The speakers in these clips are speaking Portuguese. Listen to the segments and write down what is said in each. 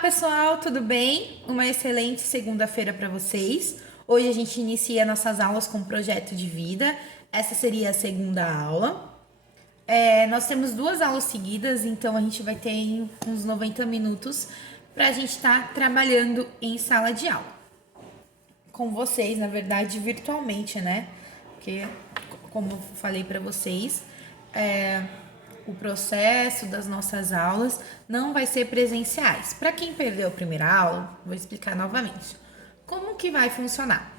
Pessoal, tudo bem? Uma excelente segunda-feira para vocês. Hoje a gente inicia nossas aulas com projeto de vida. Essa seria a segunda aula. Nós temos duas aulas seguidas, então a gente vai ter uns 90 minutos para a gente estar trabalhando em sala de aula. Com vocês, na verdade, virtualmente, né? Porque, como eu falei para vocês, o processo das nossas aulas não vai ser presenciais. Para quem perdeu a primeira aula, vou explicar novamente. Como que vai funcionar?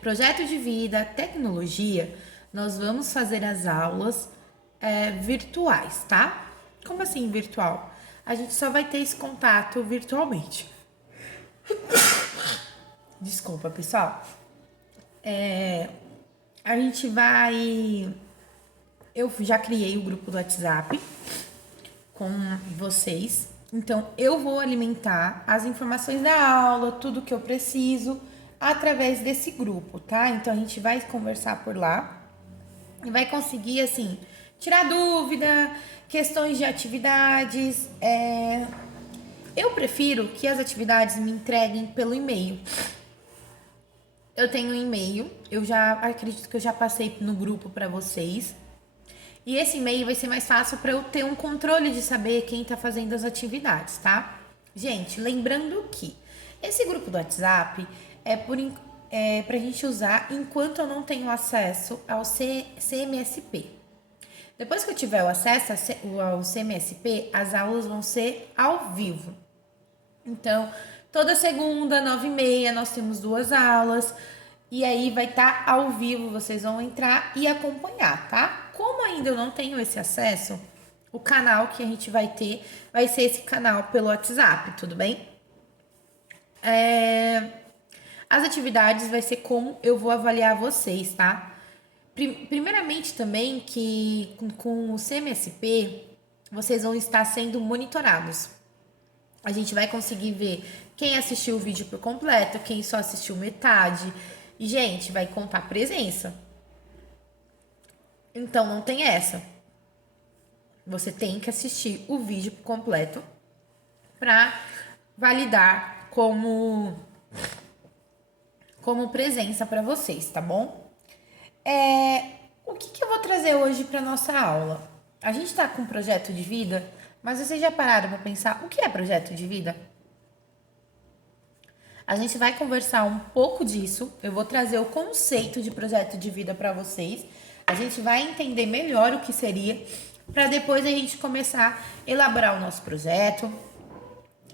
Projeto de vida, tecnologia, nós vamos fazer as aulas virtuais, tá? Como assim virtual? A gente só vai ter esse contato virtualmente. Desculpa, pessoal. A gente vai... Eu já criei o grupo do WhatsApp com vocês. Então, eu vou alimentar as informações da aula, tudo que eu preciso, através desse grupo, tá? Então, a gente vai conversar por lá e vai conseguir, assim, tirar dúvida, questões de atividades. Eu prefiro que as atividades me entreguem pelo e-mail. Eu tenho um e-mail, eu já acredito que eu já passei no grupo para vocês. E esse e-mail vai ser mais fácil para eu ter um controle de saber quem está fazendo as atividades, tá? Gente, lembrando que esse grupo do WhatsApp é para a gente usar enquanto eu não tenho acesso ao CMSP. Depois que eu tiver o acesso ao CMSP, as aulas vão ser ao vivo. Então, toda segunda, 9h30, nós temos duas aulas. E aí vai estar ao vivo, vocês vão entrar e acompanhar, tá? Como ainda eu não tenho esse acesso, o canal que a gente vai ter vai ser esse canal pelo WhatsApp, tudo bem? As atividades vai ser como eu vou avaliar vocês, tá? Primeiramente também que com o CMSP, vocês vão estar sendo monitorados. A gente vai conseguir ver quem assistiu o vídeo por completo, quem só assistiu metade. E, gente, vai contar presença. Então, não tem essa. Você tem que assistir o vídeo completo para validar como presença para vocês, tá bom? O que eu vou trazer hoje para nossa aula? A gente tá com um projeto de vida, mas vocês já pararam para pensar o que é projeto de vida? A gente vai conversar um pouco disso. Eu vou trazer o conceito de projeto de vida para vocês. A gente vai entender melhor o que seria, para depois a gente começar a elaborar o nosso projeto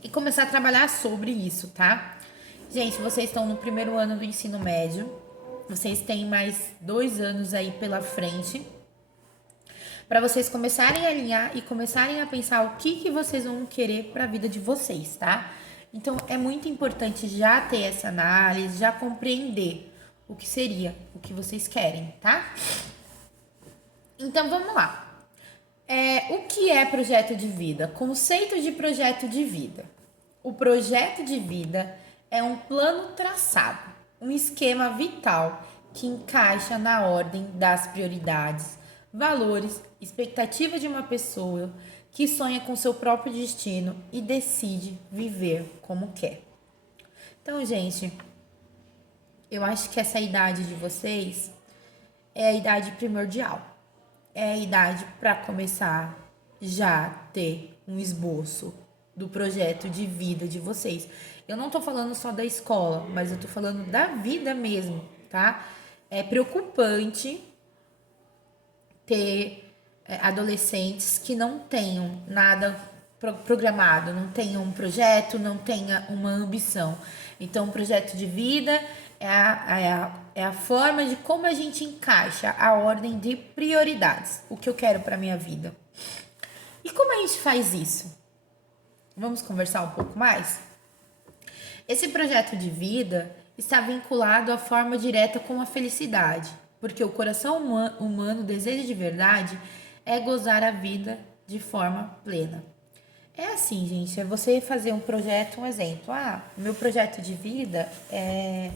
e começar a trabalhar sobre isso, tá? Gente, vocês estão no primeiro ano do ensino médio. Vocês têm mais 2 anos aí pela frente para vocês começarem a alinhar e começarem a pensar o que vocês vão querer para a vida de vocês, tá? Então, é muito importante já ter essa análise, já compreender o que seria, o que vocês querem, tá? Então, vamos lá. O que é projeto de vida? Conceito de projeto de vida. O projeto de vida é um plano traçado, um esquema vital que encaixa na ordem das prioridades, valores, expectativa de uma pessoa que sonha com seu próprio destino e decide viver como quer. Então, gente, eu acho que essa idade de vocês é a idade primordial. É a idade para começar já ter um esboço do projeto de vida de vocês. Eu não tô falando só da escola, mas eu tô falando da vida mesmo, tá? É preocupante ter adolescentes que não tenham nada programado, não tenham um projeto, não tenha uma ambição. Então, o projeto de vida é a forma de como a gente encaixa a ordem de prioridades, o que eu quero para minha vida. E como a gente faz isso? Vamos conversar um pouco mais? Esse projeto de vida está vinculado à forma direta com a felicidade, porque o coração humano deseja de verdade é gozar a vida de forma plena. É assim, gente, é você fazer um projeto, um exemplo. Meu projeto de vida é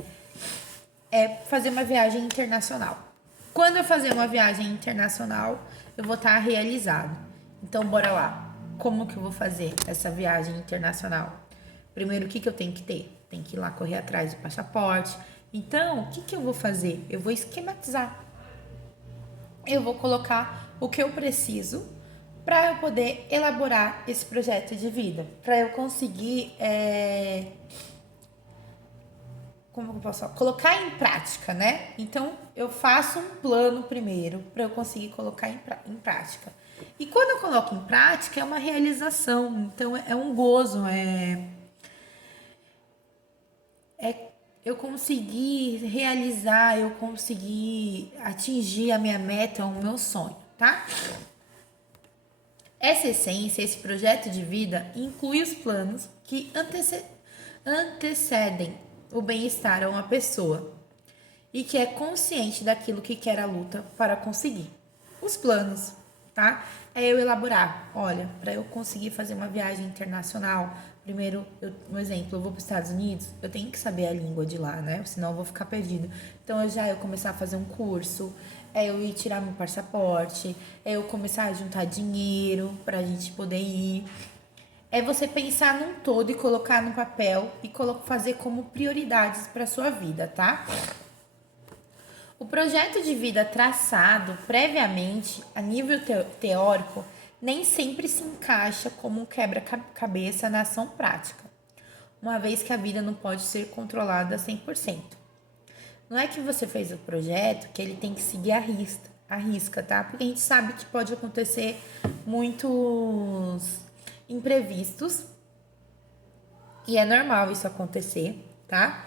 fazer uma viagem internacional. Quando eu fazer uma viagem internacional, eu vou estar realizado. Então, bora lá. Como que eu vou fazer essa viagem internacional? Primeiro, o que eu tenho que ter? Tem que ir lá correr atrás do passaporte. Então, o que eu vou fazer? Eu vou esquematizar. Eu vou colocar o que eu preciso para eu poder elaborar esse projeto de vida, para eu conseguir, como eu posso falar? Colocar em prática, né? Então, eu faço um plano primeiro para eu conseguir colocar em prática. E quando eu coloco em prática, é uma realização, então é um gozo, eu conseguir realizar, eu conseguir atingir a minha meta, o meu sonho, tá? Essa essência, esse projeto de vida inclui os planos que antecedem o bem-estar a uma pessoa e que é consciente daquilo que quer a luta para conseguir. Os planos, tá? É eu elaborar, olha, para eu conseguir fazer uma viagem internacional, primeiro, um exemplo, eu vou para os Estados Unidos, eu tenho que saber a língua de lá, né? Senão eu vou ficar perdido. Então, eu começar a fazer um curso, é eu ir tirar meu passaporte, é eu começar a juntar dinheiro para a gente poder ir. É você pensar num todo e colocar no papel e fazer como prioridades para sua vida, tá? O projeto de vida traçado previamente a nível teórico nem sempre se encaixa como um quebra-cabeça na ação prática, uma vez que a vida não pode ser controlada 100%. Não é que você fez o projeto que ele tem que seguir a risca, tá? Porque a gente sabe que pode acontecer muitos imprevistos e é normal isso acontecer, tá?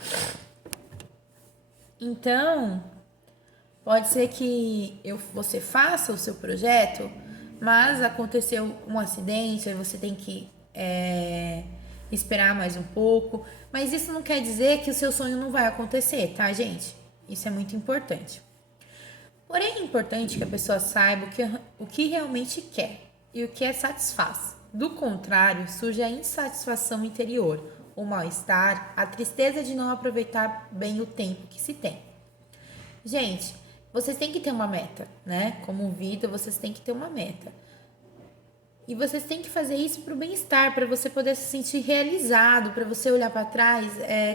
Então, pode ser que você faça o seu projeto, mas aconteceu um acidente, aí você tem que esperar mais um pouco. Mas isso não quer dizer que o seu sonho não vai acontecer, tá, gente? Isso é muito importante. Porém, é importante que a pessoa saiba o que realmente quer e o que a satisfaz. Do contrário, surge a insatisfação interior, o mal-estar, a tristeza de não aproveitar bem o tempo que se tem. Gente, vocês têm que ter uma meta, né? Como vida, vocês têm que ter uma meta. E vocês têm que fazer isso para o bem-estar, para você poder se sentir realizado, para você olhar para trás,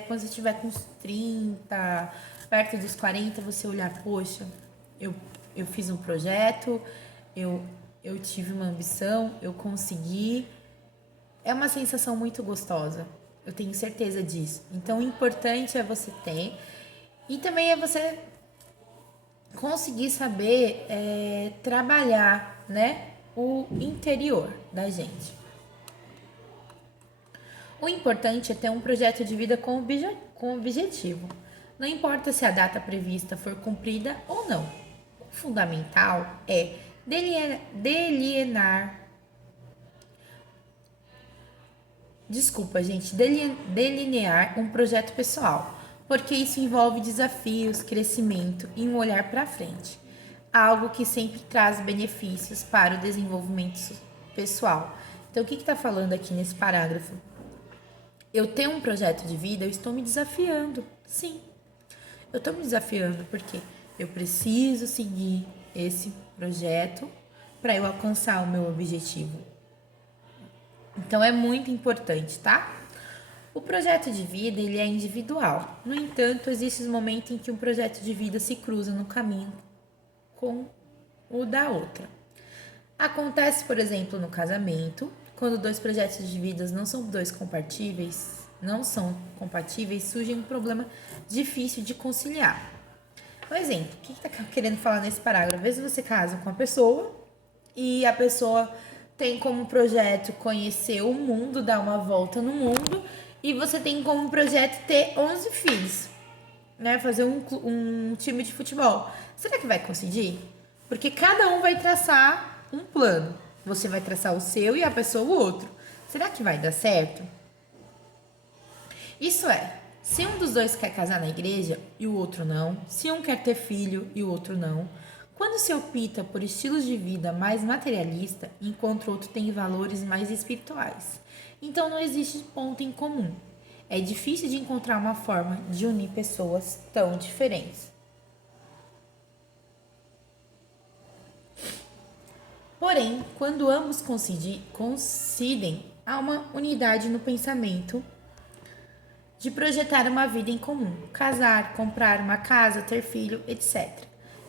quando você estiver com uns 30, perto dos 40, você olhar, poxa, eu fiz um projeto, eu tive uma ambição, eu consegui. É uma sensação muito gostosa, eu tenho certeza disso. Então, o importante é você ter, e também é você conseguir saber trabalhar, né, o interior da gente. O importante é ter um projeto de vida com objetivo. Não importa se a data prevista for cumprida ou não. O fundamental é delinear um projeto pessoal, porque isso envolve desafios, crescimento e um olhar para frente. Algo que sempre traz benefícios para o desenvolvimento pessoal. Então, o que está falando aqui nesse parágrafo? Eu tenho um projeto de vida, eu estou me desafiando. Sim, eu estou me desafiando porque eu preciso seguir esse projeto para eu alcançar o meu objetivo. Então, é muito importante, tá? O projeto de vida, ele é individual. No entanto, existe um momento em que um projeto de vida se cruza no caminho com o da outra. Acontece, por exemplo, no casamento, quando dois projetos de vida não são compatíveis, surge um problema difícil de conciliar. Um exemplo, o que está querendo falar nesse parágrafo? Às vezes você casa com uma pessoa e a pessoa tem como projeto conhecer o mundo, dar uma volta no mundo, e você tem como projeto ter 11 filhos, né? Fazer um time de futebol. Será que vai conseguir? Porque cada um vai traçar um plano. Você vai traçar o seu e a pessoa o outro. Será que vai dar certo? Isso é, se um dos dois quer casar na igreja e o outro não, se um quer ter filho e o outro não, quando se opta por estilos de vida mais materialista, enquanto o outro tem valores mais espirituais. Então não existe ponto em comum. É difícil de encontrar uma forma de unir pessoas tão diferentes. Porém, quando ambos coincidem, há uma unidade no pensamento de projetar uma vida em comum, casar, comprar uma casa, ter filho, etc.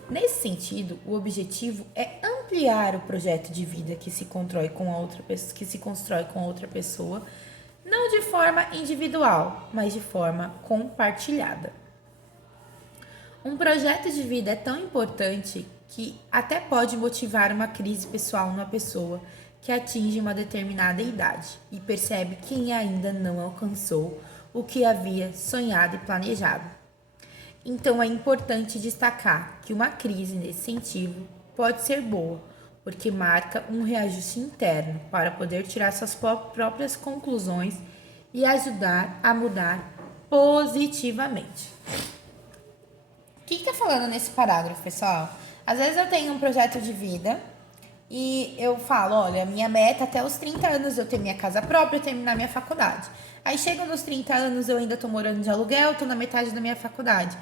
Nesse sentido, o objetivo é ampliar o projeto de vida que se constrói com a outra pessoa, não de forma individual, mas de forma compartilhada. Um projeto de vida é tão importante que até pode motivar uma crise pessoal numa pessoa que atinge uma determinada idade e percebe que ainda não alcançou o que havia sonhado e planejado. Então é importante destacar que uma crise nesse sentido pode ser boa, porque marca um reajuste interno para poder tirar suas próprias conclusões e ajudar a mudar positivamente. O que está falando nesse parágrafo, pessoal? Às vezes eu tenho um projeto de vida e eu falo, olha, minha meta até os 30 anos eu ter minha casa própria, terminar minha faculdade. Aí chegam nos 30 anos, eu ainda tô morando de aluguel, tô na metade da minha faculdade.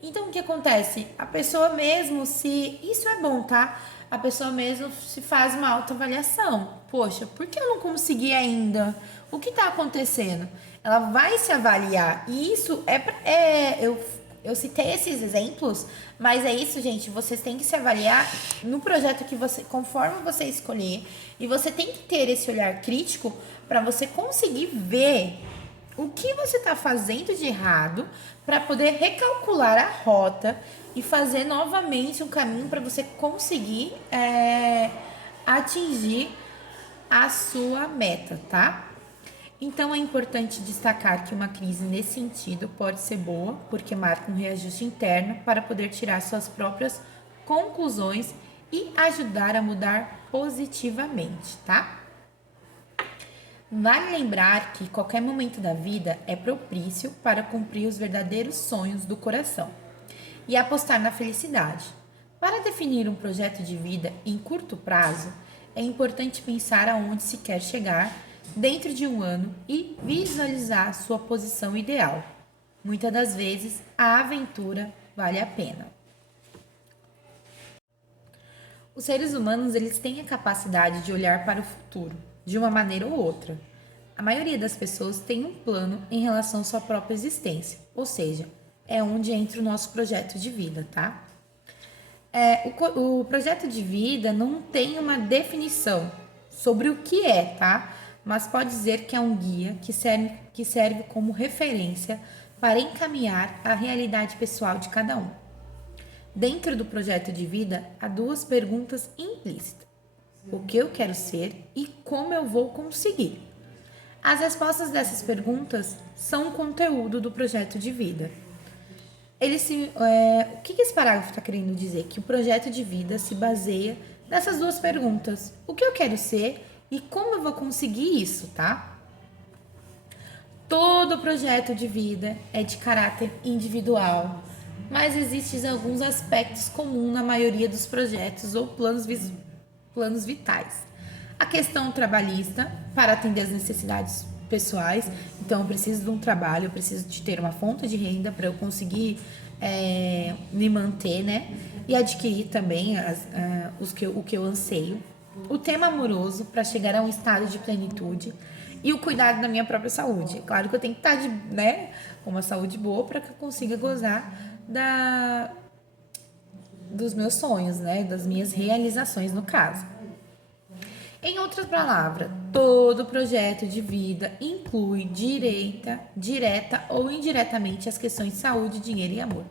Então, o que acontece? A pessoa mesmo isso é bom, tá? A pessoa mesmo se faz uma autoavaliação. Poxa, por que eu não consegui ainda? O que tá acontecendo? Ela vai se avaliar. E isso eu citei esses exemplos, mas é isso, gente. Vocês têm que se avaliar no projeto conforme você escolher. E você tem que ter esse olhar crítico para você conseguir ver o que você está fazendo de errado para poder recalcular a rota e fazer novamente um caminho para você conseguir atingir a sua meta, tá? Então é importante destacar que uma crise nesse sentido pode ser boa, porque marca um reajuste interno para poder tirar suas próprias conclusões e ajudar a mudar positivamente, tá? Vale lembrar que qualquer momento da vida é propício para cumprir os verdadeiros sonhos do coração e apostar na felicidade. Para definir um projeto de vida em curto prazo, é importante pensar aonde se quer chegar dentro de um ano e visualizar sua posição ideal. Muitas das vezes, a aventura vale a pena. Os seres humanos eles têm a capacidade de olhar para o futuro, de uma maneira ou outra. A maioria das pessoas tem um plano em relação à sua própria existência, ou seja, é onde entra o nosso projeto de vida, tá? O projeto de vida não tem uma definição sobre o que é, tá? Mas pode dizer que é um guia que serve como referência para encaminhar a realidade pessoal de cada um. Dentro do projeto de vida, há duas perguntas implícitas: o que eu quero ser e como eu vou conseguir. As respostas dessas perguntas são o conteúdo do projeto de vida. O que esse parágrafo está querendo dizer? Que o projeto de vida se baseia nessas duas perguntas: o que eu quero ser e como eu vou conseguir isso, tá? Todo projeto de vida é de caráter individual, mas existem alguns aspectos comuns na maioria dos projetos ou planos vitais. A questão trabalhista, para atender as necessidades pessoais. Então, eu preciso de um trabalho, eu preciso de ter uma fonte de renda para eu conseguir me manter, né? E adquirir também o que eu anseio. O tema amoroso, para chegar a um estado de plenitude. E o cuidado da minha própria saúde. É claro que eu tenho que estar com uma saúde boa para que eu consiga gozar dos meus sonhos, né? Das minhas realizações, no caso. Em outras palavras, todo projeto de vida inclui direta ou indiretamente as questões de saúde, dinheiro e amor.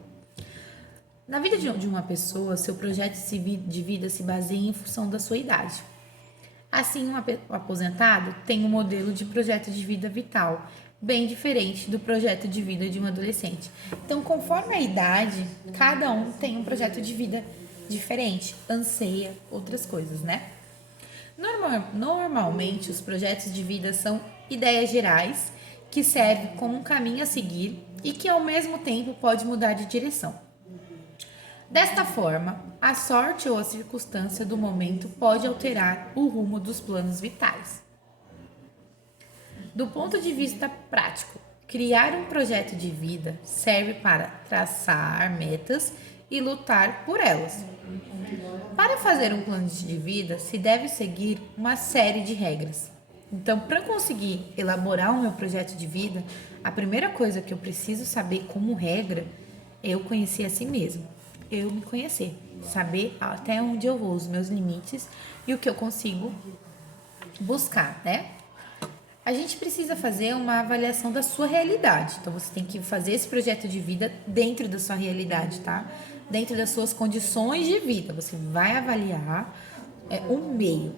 Na vida de uma pessoa, seu projeto de vida se baseia em função da sua idade. Assim, um aposentado tem um modelo de projeto de vida vital, bem diferente do projeto de vida de um adolescente. Então, conforme a idade, cada um tem um projeto de vida diferente, anseia outras coisas, né? Normalmente, os projetos de vida são ideias gerais que servem como um caminho a seguir e que, ao mesmo tempo, pode mudar de direção. Desta forma, a sorte ou a circunstância do momento pode alterar o rumo dos planos vitais. Do ponto de vista prático, criar um projeto de vida serve para traçar metas e lutar por elas. Para fazer um plano de vida, se deve seguir uma série de regras. Então, para conseguir elaborar o meu projeto de vida, a primeira coisa que eu preciso saber como regra é eu conhecer a si mesmo. Eu me conhecer, saber até onde eu vou, os meus limites e o que eu consigo buscar, né? A gente precisa fazer uma avaliação da sua realidade. Então, você tem que fazer esse projeto de vida dentro da sua realidade, tá? Dentro das suas condições de vida. Você vai avaliar o meio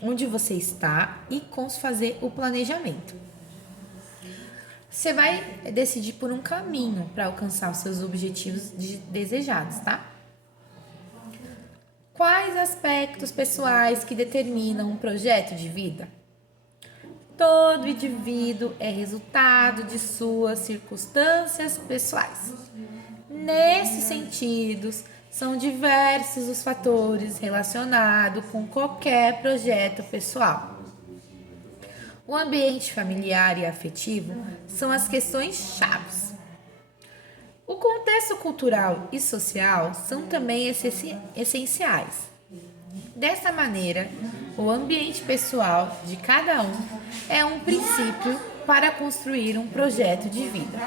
onde você está e fazer o planejamento. Você vai decidir por um caminho para alcançar os seus objetivos desejados, tá? Quais aspectos pessoais que determinam um projeto de vida? Todo indivíduo é resultado de suas circunstâncias pessoais. Nesses sentidos, são diversos os fatores relacionados com qualquer projeto pessoal. O ambiente familiar e afetivo são as questões chaves. O contexto cultural e social são também essenciais. Dessa maneira, o ambiente pessoal de cada um é um princípio para construir um projeto de vida.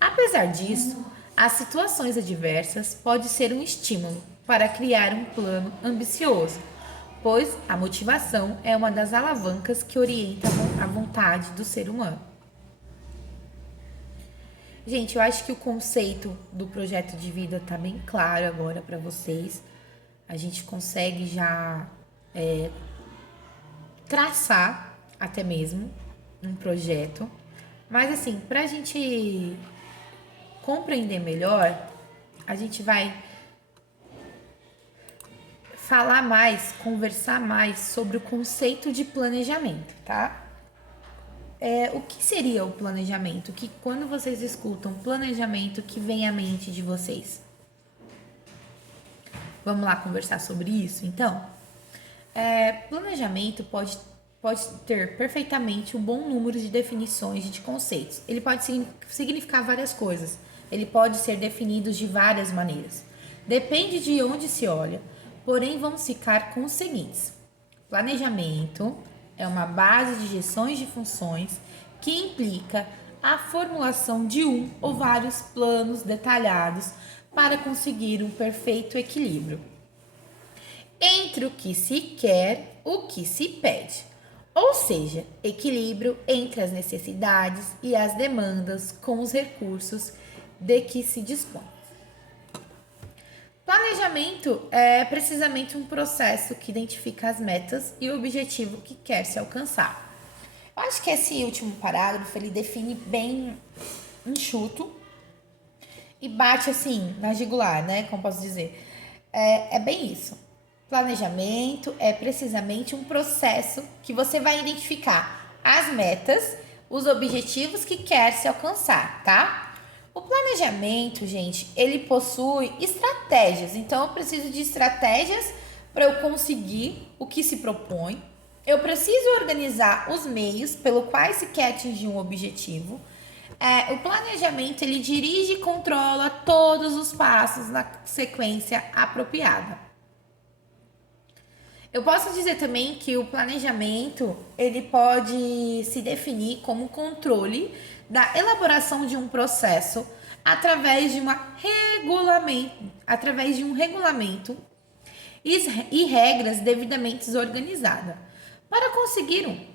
Apesar disso, as situações adversas podem ser um estímulo para criar um plano ambicioso, pois a motivação é uma das alavancas que orienta a vontade do ser humano. Gente, eu acho que o conceito do projeto de vida está bem claro agora para vocês. A gente consegue já traçar até mesmo um projeto. Mas assim, para a gente compreender melhor, a gente vai falar mais, conversar mais sobre o conceito de planejamento, tá? O que seria o planejamento? Que quando vocês escutam planejamento, que vem à mente de vocês? Vamos lá conversar sobre isso, então? Planejamento pode ter perfeitamente um bom número de definições e de conceitos. Ele pode significar várias coisas. Ele pode ser definido de várias maneiras. Depende de onde se olha, porém vamos ficar com os seguintes. Planejamento é uma base de gestões de funções que implica a formulação de um ou vários planos detalhados para conseguir um perfeito equilíbrio entre o que se quer e o que se pede, ou seja, equilíbrio entre as necessidades e as demandas com os recursos de que se dispõe. Planejamento é precisamente um processo que identifica as metas e o objetivo que quer se alcançar. Eu acho que esse último parágrafo ele define bem enxuto e bate assim na jugular, né? Como posso dizer? É bem isso. Planejamento é precisamente um processo que você vai identificar as metas, os objetivos que quer se alcançar, tá? O planejamento, gente, ele possui estratégias. Então, eu preciso de estratégias para eu conseguir o que se propõe. Eu preciso organizar os meios pelo quais se quer atingir um objetivo. O planejamento, ele dirige e controla todos os passos na sequência apropriada. Eu posso dizer também que o planejamento, ele pode se definir como controle da elaboração de um processo através de um regulamento e regras devidamente organizadas. Para conseguir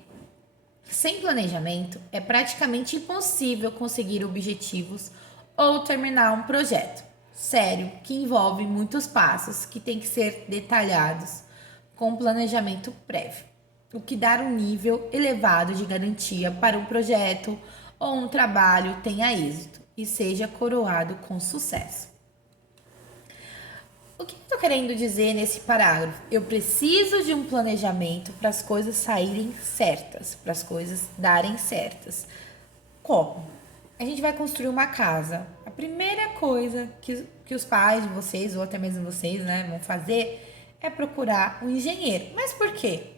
sem planejamento, é praticamente impossível conseguir objetivos ou terminar um projeto sério que envolve muitos passos que têm que ser detalhados com planejamento prévio, o que dá um nível elevado de garantia para um projeto ou um trabalho tenha êxito e seja coroado com sucesso. O que eu estou querendo dizer nesse parágrafo? Eu preciso de um planejamento para as coisas saírem certas, para as coisas darem certas. Como? A gente vai construir uma casa. A primeira coisa que os pais de vocês, ou até mesmo vocês, né, vão fazer é procurar um engenheiro. Mas por quê?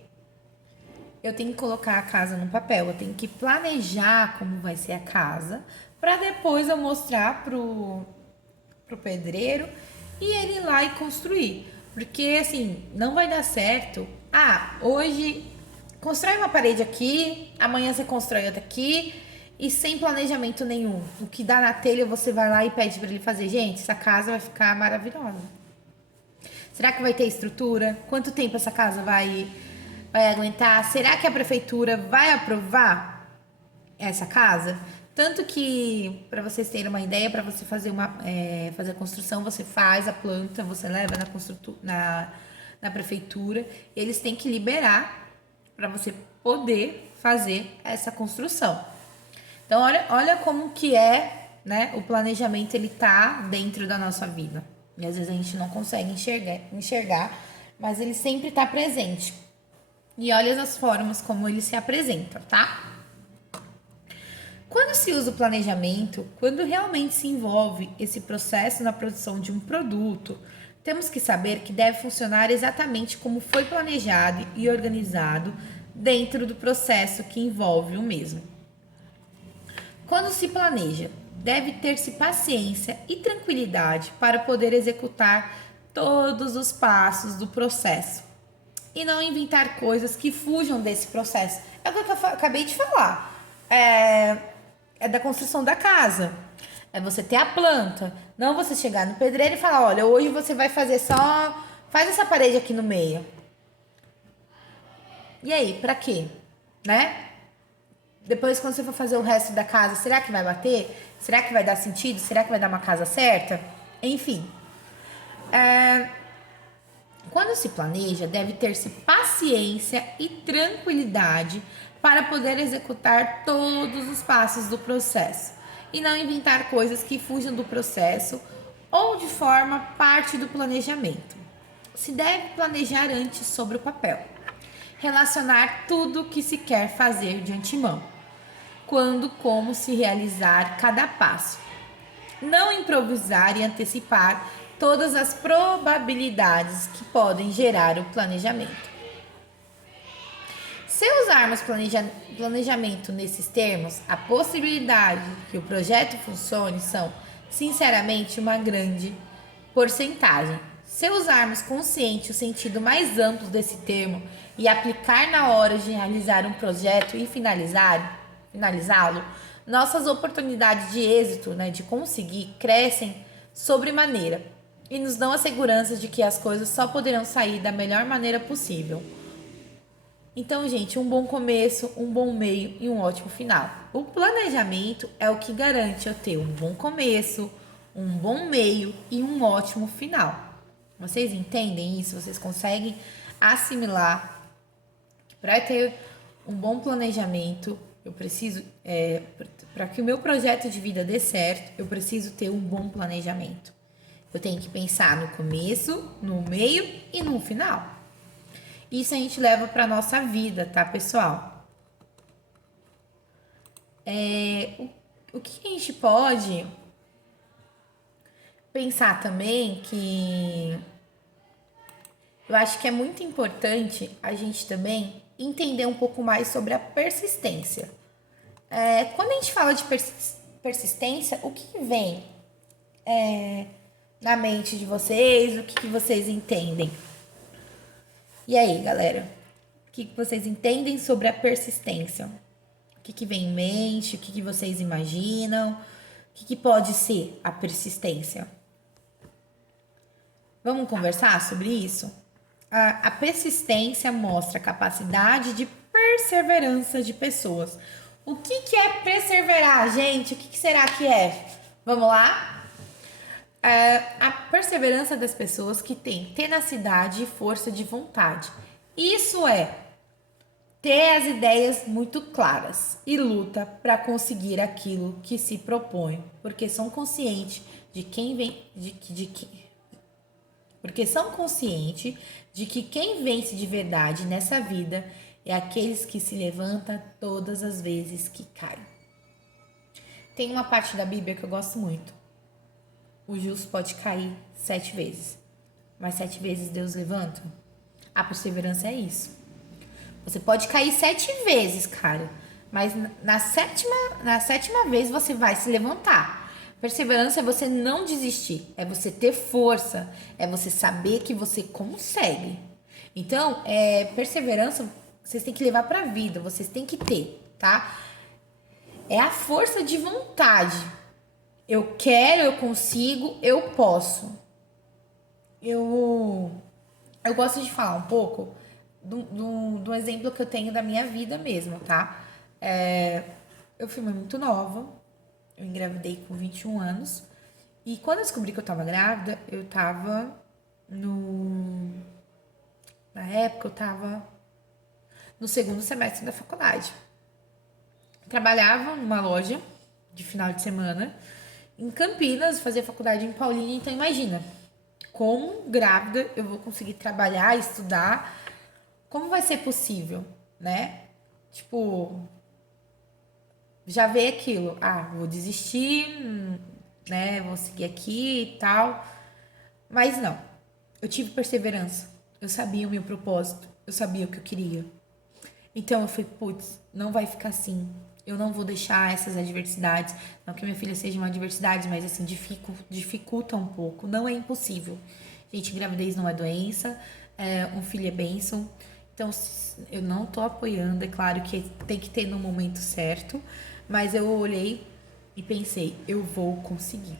Eu tenho que colocar a casa no papel, eu tenho que planejar como vai ser a casa, para depois eu mostrar pro pedreiro e ele ir lá e construir. Porque, assim, não vai dar certo. Hoje constrói uma parede aqui, amanhã você constrói outra aqui, e sem planejamento nenhum. O que dá na telha, você vai lá e pede para ele fazer. Gente, essa casa vai ficar maravilhosa. Será que vai ter estrutura? Quanto tempo essa casa vai aguentar? Será que a prefeitura vai aprovar essa casa? Tanto que, para vocês terem uma ideia, para você fazer fazer a construção, você faz a planta, você leva na prefeitura, eles têm que liberar para você poder fazer essa construção. Então, olha como que é, né? O planejamento, ele tá dentro da nossa vida. E às vezes a gente não consegue enxergar, mas ele sempre tá presente. E olha as formas como ele se apresenta, tá? Quando se usa o planejamento, quando realmente se envolve esse processo na produção de um produto, temos que saber que deve funcionar exatamente como foi planejado e organizado dentro do processo que envolve o mesmo. Quando se planeja, deve ter-se paciência e tranquilidade para poder executar todos os passos do processo e não inventar coisas que fujam desse processo. É o que eu acabei de falar. É da construção da casa. É você ter a planta. Não você chegar no pedreiro e falar, olha, hoje você vai fazer só... Faz essa parede aqui no meio. E aí, pra quê? Né? Depois, quando você for fazer o resto da casa, será que vai bater? Será que vai dar sentido? Será que vai dar uma casa certa? Enfim. Quando se planeja, deve ter-se paciência e tranquilidade para poder executar todos os passos do processo e não inventar coisas que fujam do processo ou de forma parte do planejamento. Se deve planejar antes sobre o papel. Relacionar tudo o que se quer fazer de antemão. Quando, como se realizar cada passo. Não improvisar e antecipar todas as probabilidades que podem gerar o planejamento. Se usarmos planejamento nesses termos, a possibilidade que o projeto funcione são, sinceramente, uma grande porcentagem. Se usarmos consciente o sentido mais amplo desse termo e aplicar na hora de realizar um projeto e finalizá-lo, nossas oportunidades de êxito, né, de conseguir, crescem sobremaneira e nos dão a segurança de que as coisas só poderão sair da melhor maneira possível. Então, gente, um bom começo, um bom meio e um ótimo final. O planejamento é o que garante eu ter um bom começo, um bom meio e um ótimo final. Vocês entendem isso? Vocês conseguem assimilar que para ter um bom planejamento, eu preciso, para que o meu projeto de vida dê certo, eu preciso ter um bom planejamento. Eu tenho que pensar no começo, no meio e no final. Isso a gente leva para nossa vida, tá, pessoal? O que a gente pode pensar também que eu acho que é muito importante a gente também entender um pouco mais sobre a persistência. Quando a gente fala de persistência, o que vem na mente de vocês? O que vocês entendem? E aí, galera? O que vocês entendem sobre a persistência? O que vem em mente? O que vocês imaginam? O que pode ser a persistência? Vamos conversar sobre isso? A persistência mostra a capacidade de perseverança de pessoas. O que é perseverar, gente? O que será que é? Vamos lá? A perseverança das pessoas que têm tenacidade e força de vontade. Isso é ter as ideias muito claras e luta para conseguir aquilo que se propõe, porque são conscientes de quem vem, porque são conscientes de que quem vence de verdade nessa vida é aqueles que se levantam todas as vezes que caem. Tem uma parte da Bíblia que eu gosto muito. O justo pode cair 7 vezes, mas 7 vezes Deus levanta. A perseverança é isso. Você pode cair 7 vezes, cara, mas na sétima vez você vai se levantar. Perseverança é você não desistir, é você ter força, é você saber que você consegue. Então, perseverança vocês têm que levar pra vida, vocês têm que ter, tá? É a força de vontade. Eu quero, eu consigo, eu posso. Eu gosto de falar um pouco do exemplo que eu tenho da minha vida mesmo, tá? Eu fui muito nova, eu engravidei com 21 anos. E quando eu descobri que eu tava grávida, eu tava no. Na época, eu tava no segundo semestre da faculdade. Trabalhava numa loja de final de semana em Campinas, fazia faculdade em Paulínia, então imagina, como grávida eu vou conseguir trabalhar, estudar, como vai ser possível, né? Tipo, já veio aquilo, vou desistir, né? Vou seguir aqui e tal. Mas não, eu tive perseverança, eu sabia o meu propósito, eu sabia o que eu queria. Então eu falei, putz, não vai ficar assim. Eu não vou deixar essas adversidades. Não que minha filha seja uma adversidade, mas assim, dificulta um pouco. Não é impossível. Gente, gravidez não é doença, um filho é bênção. Então, eu não tô apoiando, é claro que tem que ter no momento certo, mas eu olhei e pensei, eu vou conseguir.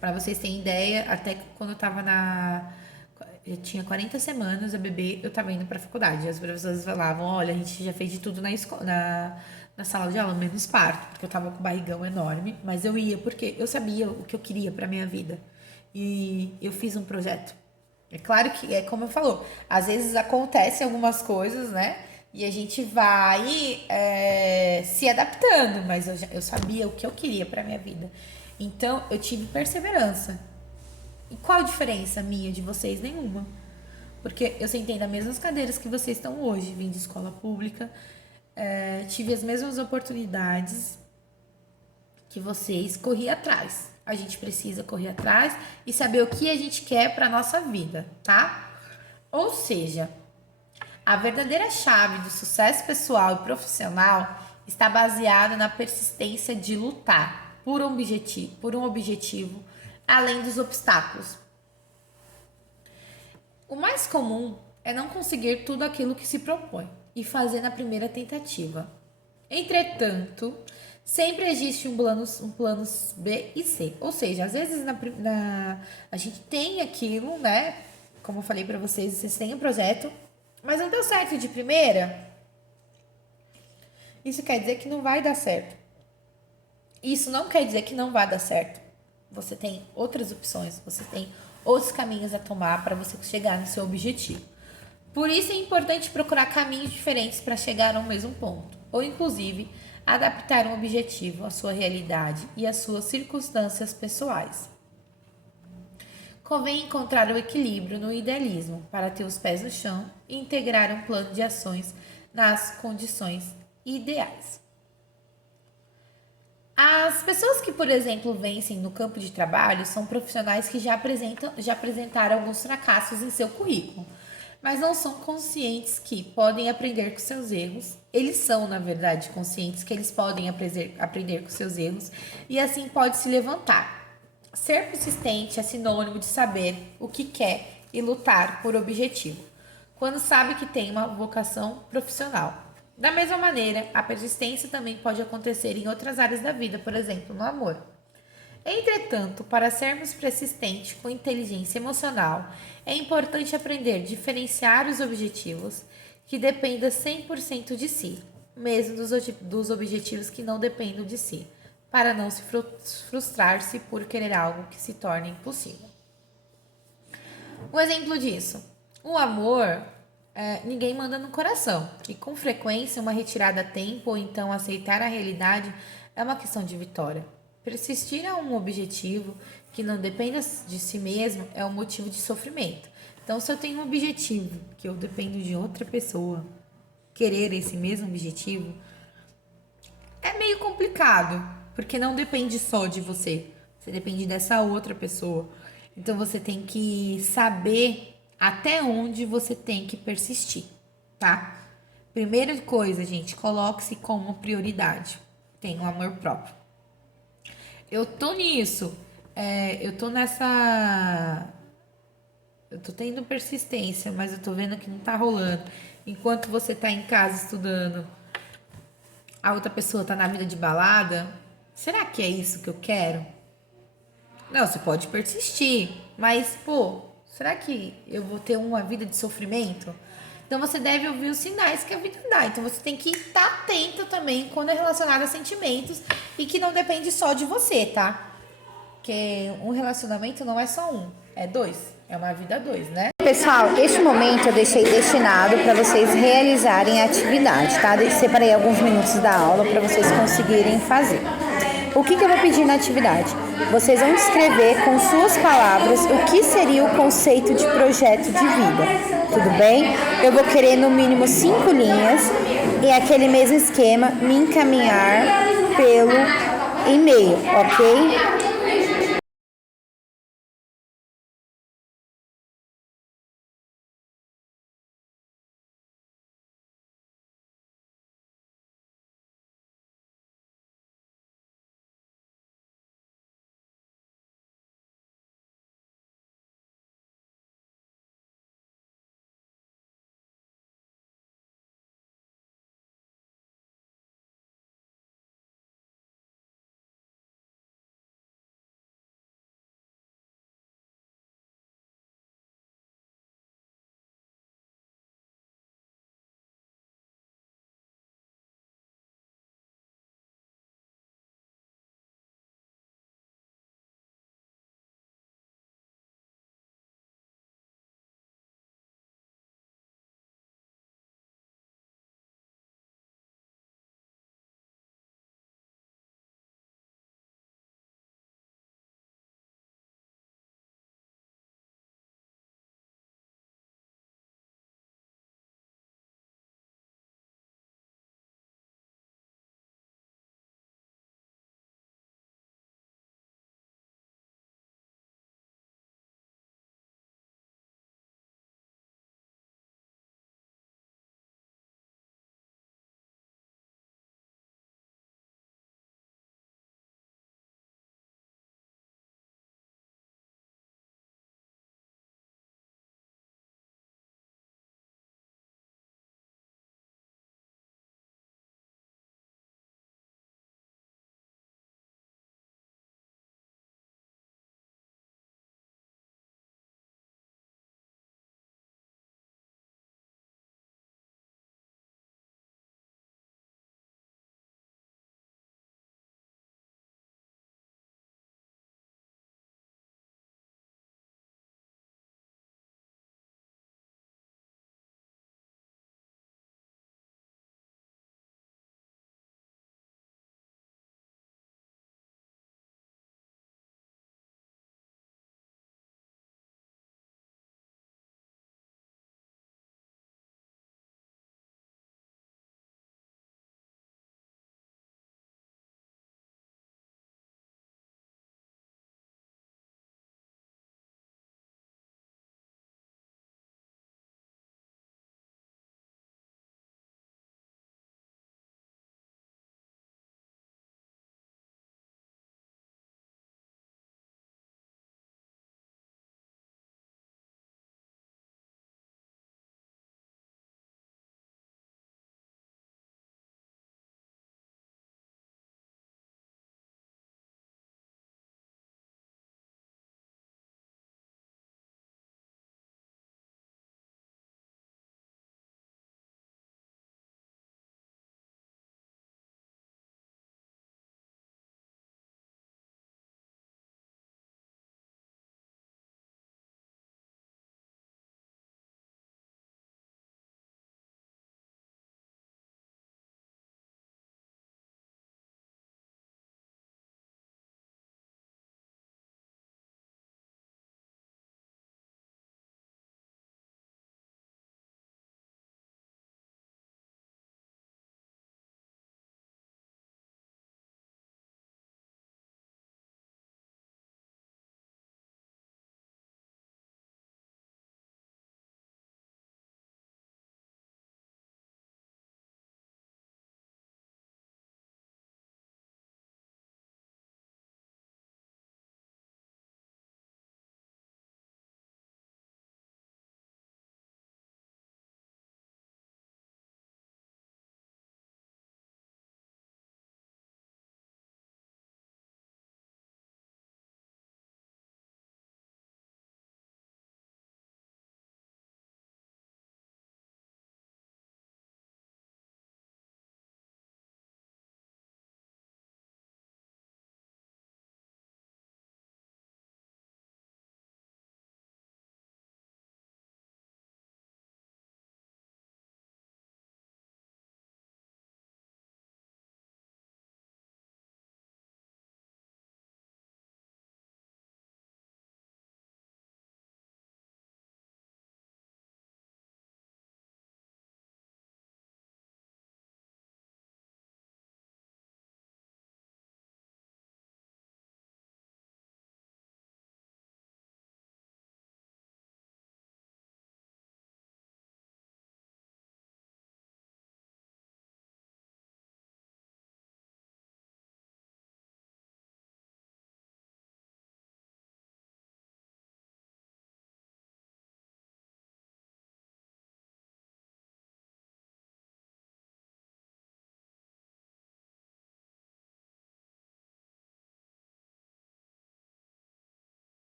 Pra vocês terem ideia, até quando eu tava eu tinha 40 semanas, a bebê, eu tava indo pra faculdade. As professoras falavam, olha, a gente já fez de tudo na escola, na sala de aula, menos parto, porque eu tava com o barrigão enorme, mas eu ia porque eu sabia o que eu queria pra minha vida. E eu fiz um projeto. É claro que, é como eu falou, às vezes acontecem algumas coisas, né? E a gente vai se adaptando, mas eu sabia o que eu queria pra minha vida. Então, eu tive perseverança. E qual a diferença minha de vocês? Nenhuma. Porque eu sentei nas mesmas cadeiras que vocês estão hoje. Vim de escola pública, tive as mesmas oportunidades que vocês, corri atrás. A gente precisa correr atrás e saber o que a gente quer para nossa vida, tá? Ou seja, a verdadeira chave do sucesso pessoal e profissional está baseada na persistência de lutar por um objetivo além dos obstáculos. O mais comum é não conseguir tudo aquilo que se propõe e fazer na primeira tentativa. Entretanto, sempre existe um plano B e C. Ou seja, às vezes a gente tem aquilo, né? Como eu falei para vocês, vocês têm um projeto, mas não deu certo de primeira. Isso quer dizer que não vai dar certo. Isso não quer dizer que não vai dar certo. Você tem outras opções, você tem outros caminhos a tomar para você chegar no seu objetivo. Por isso é importante procurar caminhos diferentes para chegar ao mesmo ponto, ou inclusive adaptar um objetivo à sua realidade e às suas circunstâncias pessoais. Convém encontrar o equilíbrio no idealismo para ter os pés no chão e integrar um plano de ações nas condições ideais. As pessoas que, por exemplo, vencem no campo de trabalho são profissionais que já apresentaram alguns fracassos em seu currículo, mas não são conscientes que podem aprender com seus erros. Eles são, na verdade, conscientes que eles podem aprender com seus erros e assim pode se levantar. Ser persistente é sinônimo de saber o que quer e lutar por objetivo, quando sabe que tem uma vocação profissional. Da mesma maneira, a persistência também pode acontecer em outras áreas da vida, por exemplo, no amor. Entretanto, para sermos persistentes com inteligência emocional, é importante aprender a diferenciar os objetivos que dependam 100% de si, mesmo dos objetivos que não dependam de si, para não se frustrar-se por querer algo que se torne impossível. Um exemplo disso, o amor, ninguém manda no coração, e com frequência uma retirada a tempo ou então aceitar a realidade é uma questão de vitória. Persistir a um objetivo que não dependa de si mesmo é um motivo de sofrimento. Então, se eu tenho um objetivo que eu dependo de outra pessoa, querer esse mesmo objetivo, é meio complicado, porque não depende só de você, você depende dessa outra pessoa. Então, você tem que saber até onde você tem que persistir, tá? Primeira coisa, gente, coloque-se como prioridade. Tenha um amor próprio. Eu tô nisso. Eu tô nessa. Eu tô tendo persistência, mas eu tô vendo que não tá rolando. enquanto você tá em casa estudando, a outra pessoa tá na vida de balada, será que é isso que eu quero? Não, você pode persistir, mas, pô, será que eu vou ter uma vida de sofrimento? Então você deve ouvir os sinais que a vida dá. Então você tem que estar atento também quando é relacionado a sentimentos e que não depende só de você, tá? Porque um relacionamento não é só um, é dois. É uma vida a dois, né? Pessoal, este momento eu deixei destinado para vocês realizarem a atividade, tá? Separei alguns minutos da aula para vocês conseguirem fazer. O que eu vou pedir na atividade? Vocês vão descrever com suas palavras o que seria o conceito de projeto de vida, tudo bem? Eu vou querer no mínimo 5 linhas e aquele mesmo esquema me encaminhar pelo e-mail, ok?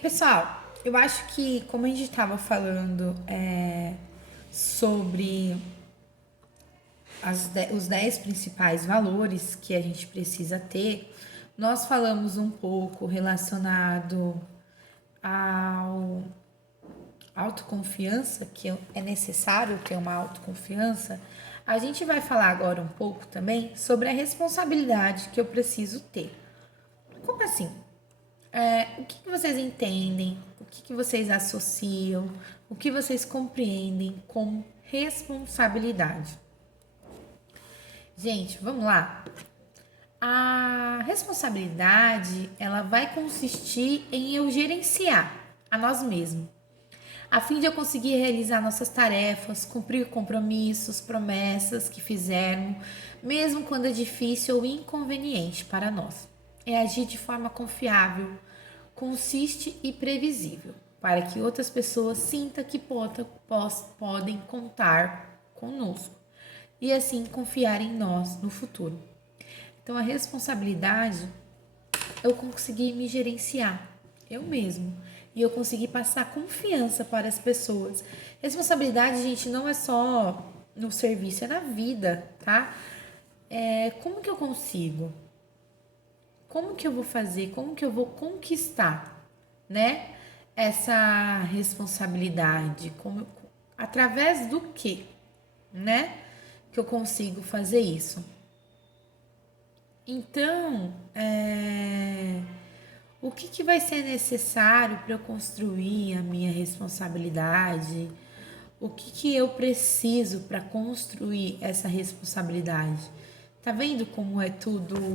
Pessoal, eu acho que como a gente estava falando sobre os 10 principais valores que a gente precisa ter, nós falamos um pouco relacionado ao autoconfiança, que é necessário ter uma autoconfiança. A gente vai falar agora um pouco também sobre a responsabilidade que eu preciso ter. Como assim? O que vocês entendem? O que vocês associam? O que vocês compreendem como responsabilidade? Gente, vamos lá. A responsabilidade, ela vai consistir em eu gerenciar a nós mesmos, a fim de eu conseguir realizar nossas tarefas, cumprir compromissos, promessas que fizermos, mesmo quando é difícil ou inconveniente para nós. É agir de forma confiável, consiste e previsível, para que outras pessoas sintam que podem contar conosco e assim confiar em nós no futuro. Então, a responsabilidade, eu consegui me gerenciar, eu mesmo. E eu consegui passar confiança para as pessoas. Responsabilidade, gente, não é só no serviço, é na vida, tá? Como que eu consigo? Como que eu vou fazer? Como que eu vou conquistar, né? Essa responsabilidade? Através do quê, né? Que eu consigo fazer isso? Então, o que vai ser necessário para eu construir a minha responsabilidade? O que eu preciso para construir essa responsabilidade? Tá vendo como é tudo